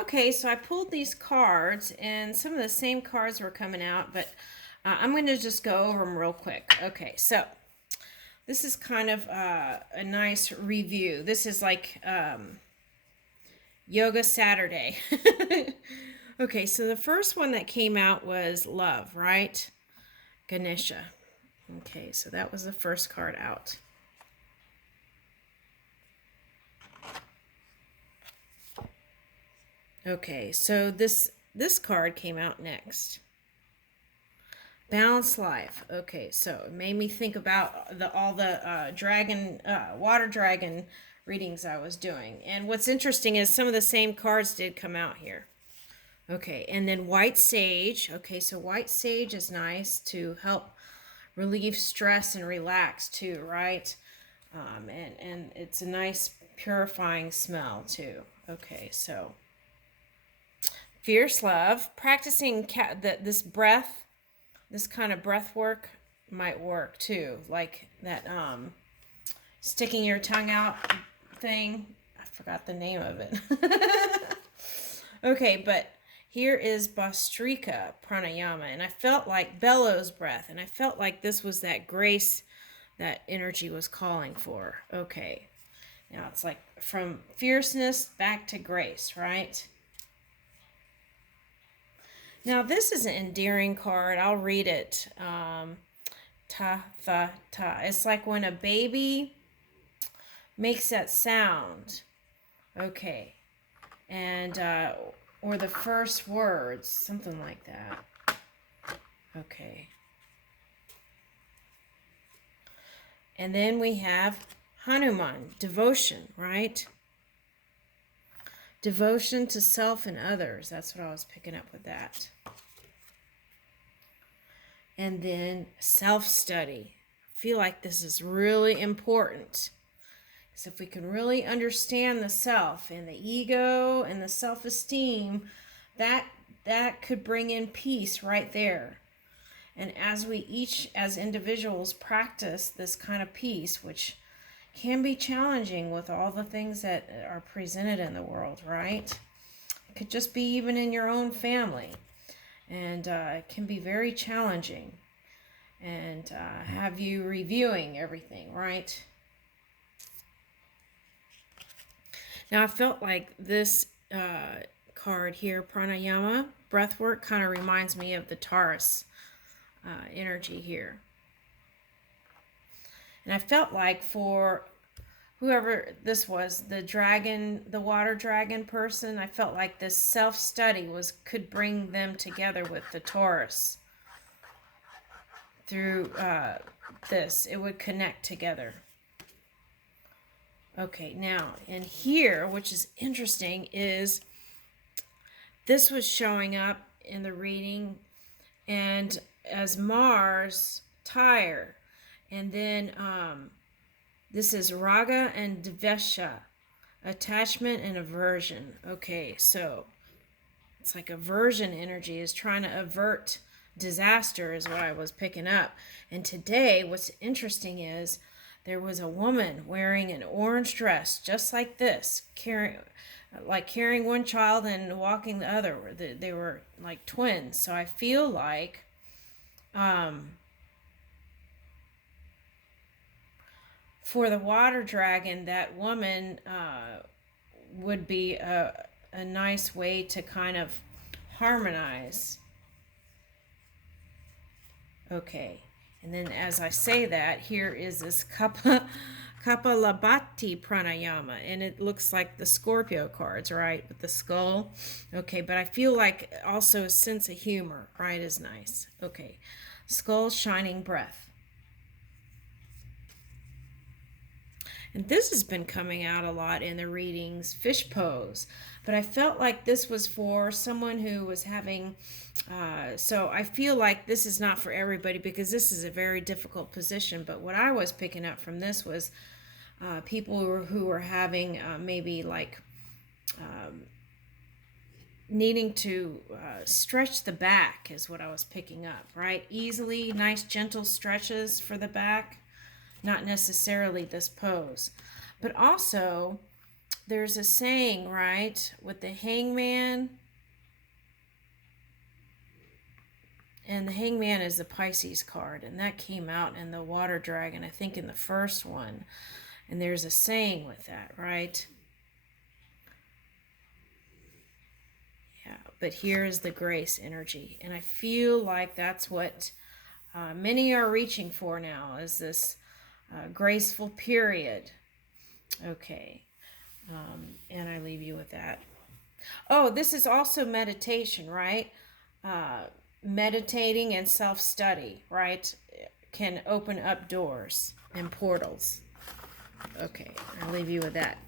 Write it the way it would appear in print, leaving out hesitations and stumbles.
Okay, so I pulled these cards, and some of the same cards were coming out, but I'm going to just go over them real quick. Okay, so this is kind of a nice review. This is like Yoga Saturday. Okay, so the first one that came out was Love, right? Ganesha. Okay, so that was the first card out. Okay, so this card came out next. Balanced life. Okay, so it made me think about all the water dragon readings I was doing. And what's interesting is some of the same cards did come out here. Okay, and then white sage. Okay, so white sage is nice to help relieve stress and relax too, right? And it's a nice purifying smell too. Okay, so fierce love. Practicing this kind of breath work might work too, like that sticking your tongue out thing. I forgot the name of it. Okay, but here is Bastrika pranayama, and I felt like bellows breath, and I felt like this was that grace that energy was calling for. Okay, now it's like from fierceness back to grace, right? Now, this is an endearing card. I'll read it. Ta, tha, ta. It's like when a baby makes that sound. Okay. And, or the first words, something like that. Okay. And then we have Hanuman, devotion, right? Devotion to self and others. That's what I was picking up with that. And then self-study. I feel like this is really important. Because if we can really understand the self and the ego and the self-esteem, that could bring in peace right there. And as we each, as individuals, practice this kind of peace, which can be challenging with all the things that are presented in the world, right? It could just be even in your own family. And it can be very challenging. And have you reviewing everything, right? Now, I felt like this card here, pranayama, breathwork, kind of reminds me of the Taurus energy here. And I felt like for whoever this was, the water dragon person, I felt like this self-study could bring them together with the Taurus. Through this, it would connect together. Okay, now, and here, which is interesting, is this was showing up in the reading and as Mars, Tyre. And then this is Raga and Dvesha, attachment and aversion. Okay, so it's like aversion energy is trying to avert disaster is what I was picking up. And today, what's interesting is there was a woman wearing an orange dress just like this, carrying one child and walking the other. They were like twins. So I feel like for the water dragon, that woman would be a nice way to kind of harmonize. Okay, and then as I say that, here is this Kapalabhati pranayama, and it looks like the Scorpio cards, right, with the skull. Okay, but I feel like also a sense of humor, right, is nice. Okay, skull shining breath. And this has been coming out a lot in the readings, fish pose. But I felt like this was for someone who was having, so I feel like this is not for everybody because this is a very difficult position. But what I was picking up from this was people who were having maybe like needing to stretch the back is what I was picking up, right? Easily, nice gentle stretches for the back. Not necessarily this pose. But also, there's a saying, right, with the hangman. And the hangman is the Pisces card, and that came out in the water dragon, I think in the first one. And there's a saying with that, right? Yeah, but here is the grace energy. And I feel like that's what many are reaching for now, is this graceful period. Okay, and I leave you with that. Oh, this is also meditation, right? Meditating and self-study, right, can open up doors and portals. Okay, I'll leave you with that.